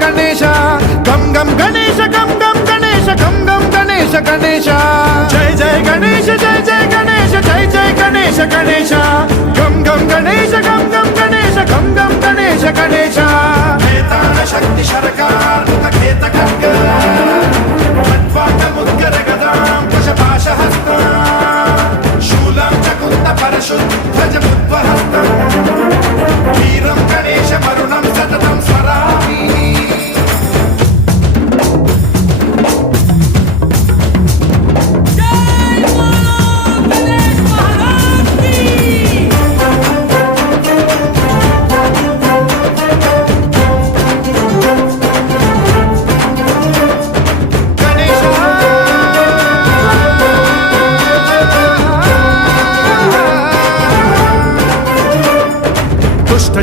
गणेश गम गम गणेश गम गम गणेश गम गम गणेश गणेश जय जय गणेश जय जय गणेश जय जय गणेश गणेश गम गम गणेश गम गम गणेश गम गम गणेश गणेश वेतान शक्ति शरकार खेत खड्ग खट्वाट मुद्गर गदां कुशपाशहस्तं शूलं च कुन्त परशुध्वज मुद्वहस्तं वीरं गणेश वरुणं सततं स्मरामि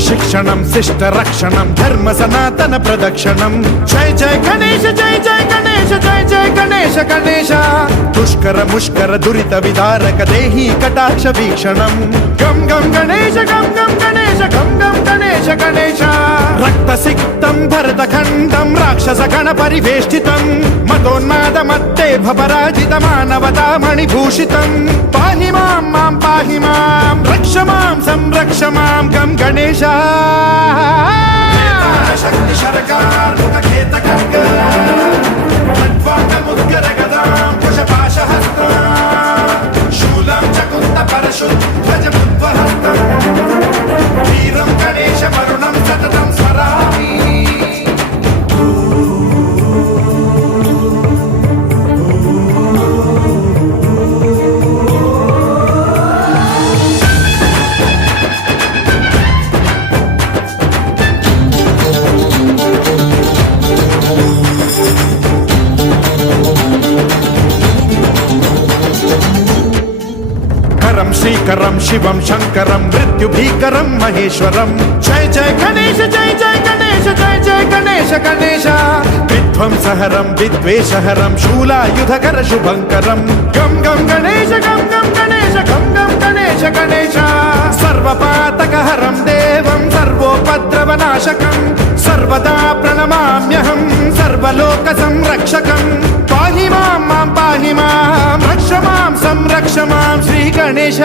शिक्षणं शिष्ट रक्षणं धर्म सनातन प्रदक्षिणं जय जय गणेश जय जय गणेश जय जय गणेश गणेश दुष्कर मुष्कर दुरित विदारक देहि कटाक्ष वीक्षणं गम गम गणेश गम गम गणेश गम गम गणेश गणेश रक्त सिक्तं भरतखण्डं राक्षस गण परिवेष्टितं मदोन्माद मत्ते भपराजित मानवता मणिभूषितं पाहि मां मां पाहि मां रक्ष मां संरक्ष मां गम गणेश शक्ति शरकार खेत खड्ग खट्वाट मुद्गर गदां कुशपाशहस्तं शूलं च कुन्त परशुध्वज मुद्वहस्तं वीरं गणेश वरुणं सततं स्मरामि श्रीकरं शिवं शंकरं मृत्युभीकरं महेश्वरं जय जय गणेश जय जय गणेश जय जय गणेश गणेश विध्वंसहरं विद्वेषहरं शूलायुधकर शुभंकरं गम गम गणेश गम गम गणेश गम गम गणेश गणेश सर्वपातकहरं देवं सर्वोपद्रवनाशकं सर्वदा प्रणमाम्यहं सर्वलोकसंरक्षकं पाहि मां मां पाहि मां रक्ष मां संरक्ष मां श्री गणेश